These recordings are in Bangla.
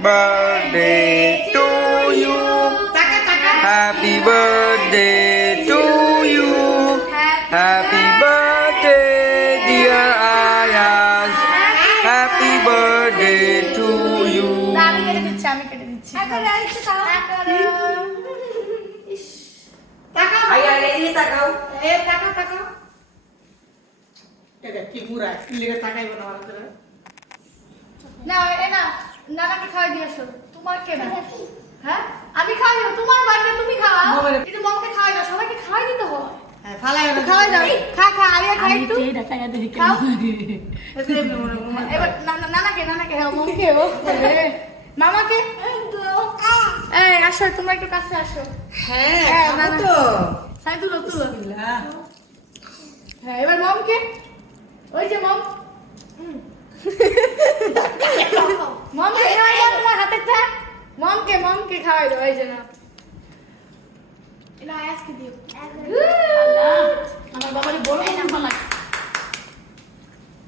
birthday to you. Happy birthday to you. Happy birthday, dear Ayaz. Happy birthday to you. আমি কেটে দিচ্ছি না না নানাকে খাওয়াই দিয়ে আসো তোমার কে না হ্যাঁ আমি খাওয়াই দেবো তোমার বার্থডে তুমি খাওয়াও একটু মমকে খাওয়াই দাও সবাইকে খাওয়াই দিতে হয় খাওয়াই দাও খা আরিয়া খাই একটু খাও এবার নানাকে হ্যাঁ মমকে ও মামাকে এই আসো তোমরা একটু কাছে আসো হ্যাঁ নানা তো সাই তুলো হ্যাঁ এবার মমকে ওই যে মম মমকে খাওয়াই দাও তোমার হাতে থাক মমকে খাওয়াই দাও এই যে না এটা আয়াসকে দিও আমার বাবারে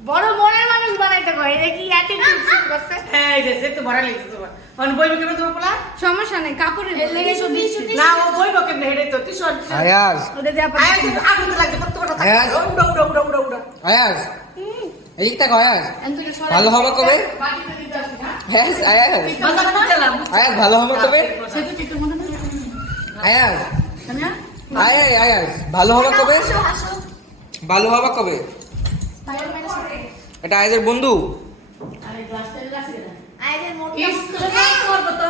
বড় মনের মানুষ বানাইতে কয় এটা কি অ্যাটিটিউড করছে হ্যাঁ এই যে তো ভরা লিখছে তোমার অন বইবে কেন তোমার পোলা সমস্যা নেই কাপড়ে লেগে সব দিচ্ছি না ও বইবে কেন হেডে তো টিউশন Ayaz, ওটা দেয়া আয়াস আগুন লাগে কত বড় আয়াস। উড়া Ayaz. এদিক তাক Ayaz. এন্তুকে সরা ভালো হবে কবে? বাকিতে দিতে আসি না Ayaz, Ayaz. বাজারে চলাম Ayaz ভালো হবে কবে? সেটা চিত্র মনে না Ayaz. না Ayaz, ভালো হবে কবে? আসো ভালো হবে কবে? ভাইয়ের মেয়ের সাথে এটা আয়াজের বন্ধু। আরে গ্লাস তেল আছে না আরে মোটা ইস করব তো